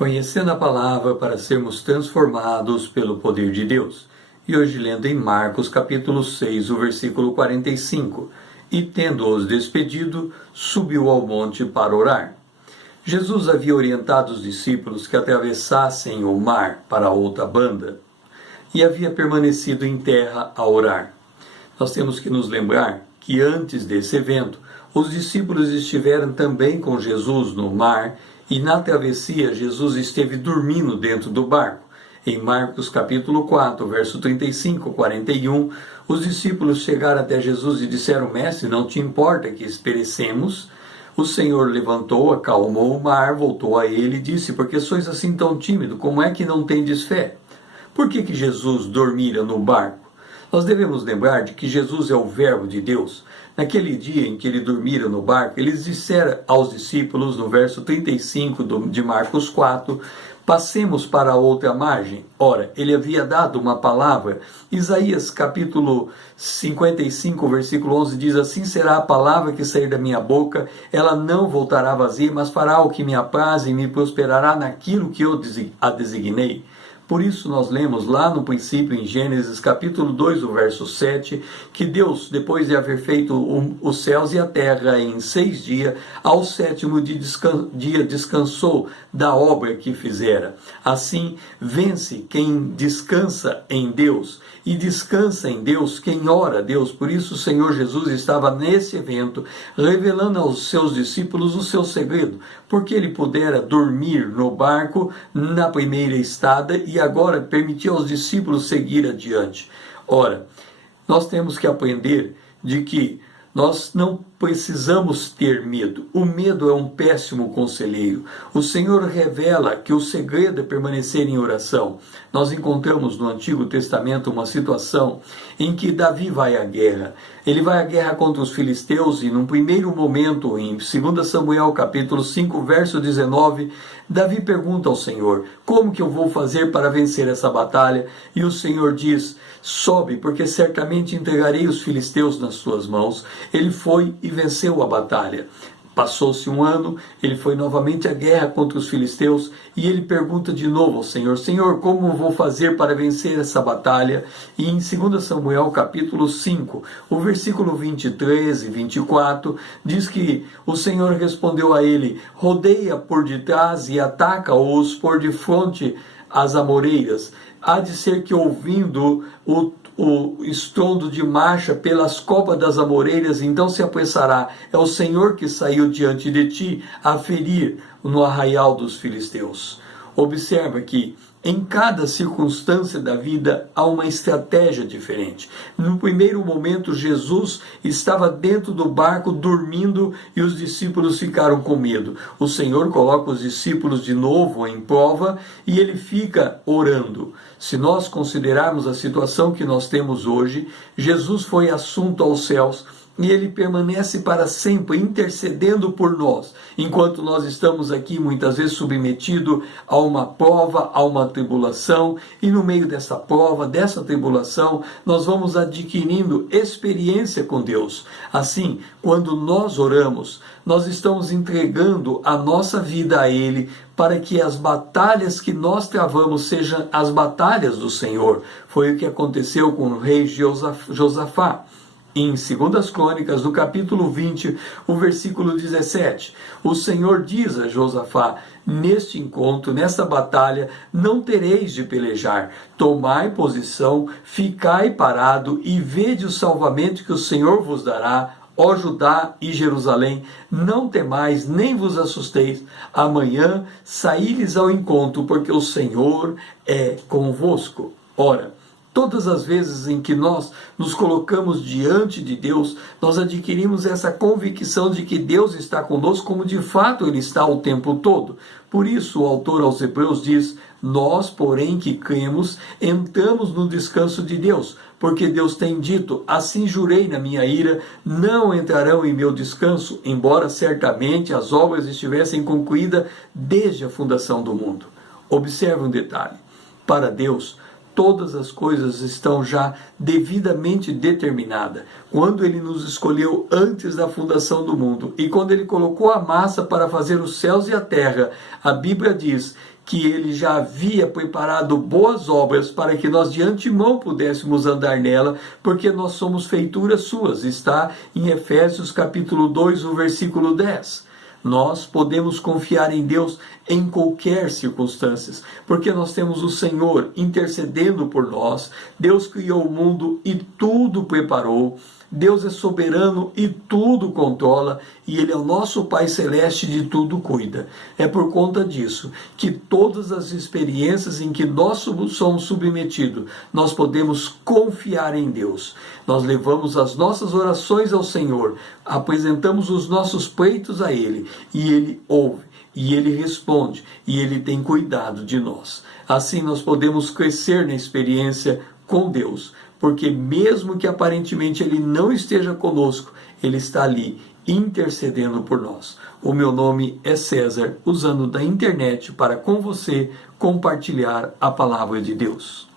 Conhecendo a palavra para sermos transformados pelo poder de Deus. E hoje lendo em Marcos capítulo 6, o versículo 45. E tendo-os despedido, subiu ao monte para orar. Jesus havia orientado os discípulos que atravessassem o mar para a outra banda e havia permanecido em terra a orar. Nós temos que nos lembrar que antes desse evento, os discípulos estiveram também com Jesus no mar e na travessia Jesus esteve dormindo dentro do barco. Em Marcos capítulo 4, verso 35, 41, os discípulos chegaram até Jesus e disseram: Mestre, não te importa que perecemos? O Senhor levantou, acalmou o mar, voltou a ele e disse: Por que sois assim tão tímido? Como é que não tendes fé? Por que Jesus dormira no barco? Nós devemos lembrar de que Jesus é o Verbo de Deus. Naquele dia em que ele dormira no barco, eles disseram aos discípulos, no verso 35 de Marcos 4, passemos para a outra margem. Ora, ele havia dado uma palavra. Isaías capítulo 55, versículo 11 diz: Assim será a palavra que sair da minha boca, ela não voltará vazia, mas fará o que me apraz e me prosperará naquilo que eu a designei. Por isso nós lemos lá no princípio, em Gênesis capítulo 2, o verso 7, que Deus, depois de haver feito os céus e a terra em 6 dias, ao 7º dia descansou da obra que fizera. Assim, vence quem descansa em Deus, e descansa em Deus quem ora a Deus. Por isso o Senhor Jesus estava nesse evento, revelando aos seus discípulos o seu segredo, porque ele pudera dormir no barco na primeira estada e agora permitir aos discípulos seguir adiante. Ora, nós temos que aprender de que nós não precisamos ter medo. O medo é um péssimo conselheiro. O Senhor revela que o segredo é permanecer em oração. Nós encontramos no Antigo Testamento uma situação em que Davi vai à guerra. Ele vai à guerra contra os filisteus e num primeiro momento, em 2 Samuel capítulo 5, verso 19, Davi pergunta ao Senhor: como que eu vou fazer para vencer essa batalha? E o Senhor diz: sobe, porque certamente entregarei os filisteus nas suas mãos. Ele foi e venceu a batalha. Passou-se um ano, ele foi novamente à guerra contra os filisteus e ele pergunta de novo ao Senhor: Senhor, como vou fazer para vencer essa batalha? E em 2 Samuel capítulo 5, o versículo 23 e 24, diz que o Senhor respondeu a ele: rodeia por detrás e ataca-os por de fronte às amoreiras. Há de ser que ouvindo o estrondo de marcha pelas copas das amoreiras, então se apressará. É o Senhor que saiu diante de ti a ferir no arraial dos filisteus. Observa que em cada circunstância da vida há uma estratégia diferente. No primeiro momento, Jesus estava dentro do barco dormindo e os discípulos ficaram com medo. O Senhor coloca os discípulos de novo em prova e ele fica orando. Se nós considerarmos a situação que nós temos hoje, Jesus foi assunto aos céus e ele permanece para sempre intercedendo por nós, enquanto nós estamos aqui muitas vezes submetidos a uma prova, a uma tribulação, e no meio dessa prova, dessa tribulação, nós vamos adquirindo experiência com Deus. Assim, quando nós oramos, nós estamos entregando a nossa vida a Ele, para que as batalhas que nós travamos sejam as batalhas do Senhor. Foi o que aconteceu com o rei Josafá. Em 2 Crônicas, no capítulo 20, o versículo 17, o Senhor diz a Josafá: neste encontro, nesta batalha, não tereis de pelejar. Tomai posição, ficai parado e vede o salvamento que o Senhor vos dará, ó Judá e Jerusalém. Não temais, nem vos assusteis. Amanhã saí-lhes ao encontro, porque o Senhor é convosco. Ora, todas as vezes em que nós nos colocamos diante de Deus, nós adquirimos essa convicção de que Deus está conosco, como de fato Ele está o tempo todo. Por isso o autor aos Hebreus diz: nós, porém, que cremos, entramos no descanso de Deus, porque Deus tem dito: assim jurei na minha ira, não entrarão em meu descanso, embora certamente as obras estivessem concluídas desde a fundação do mundo. Observe um detalhe: para Deus, todas as coisas estão já devidamente determinadas. Quando Ele nos escolheu antes da fundação do mundo e quando Ele colocou a massa para fazer os céus e a terra, a Bíblia diz que Ele já havia preparado boas obras para que nós de antemão pudéssemos andar nela, porque nós somos feituras suas. Está em Efésios capítulo 2, o versículo 10. Nós podemos confiar em Deus em qualquer circunstância, porque nós temos o Senhor intercedendo por nós. Deus criou o mundo e tudo preparou. Deus é soberano e tudo controla, e Ele é o nosso Pai Celeste e de tudo cuida. É por conta disso que todas as experiências em que nós somos submetidos, nós podemos confiar em Deus. Nós levamos as nossas orações ao Senhor, apresentamos os nossos pleitos a Ele, e Ele ouve, e Ele responde, e Ele tem cuidado de nós. Assim nós podemos crescer na experiência com Deus, porque mesmo que aparentemente Ele não esteja conosco, Ele está ali intercedendo por nós. O meu nome é César, usando da internet para com você compartilhar a palavra de Deus.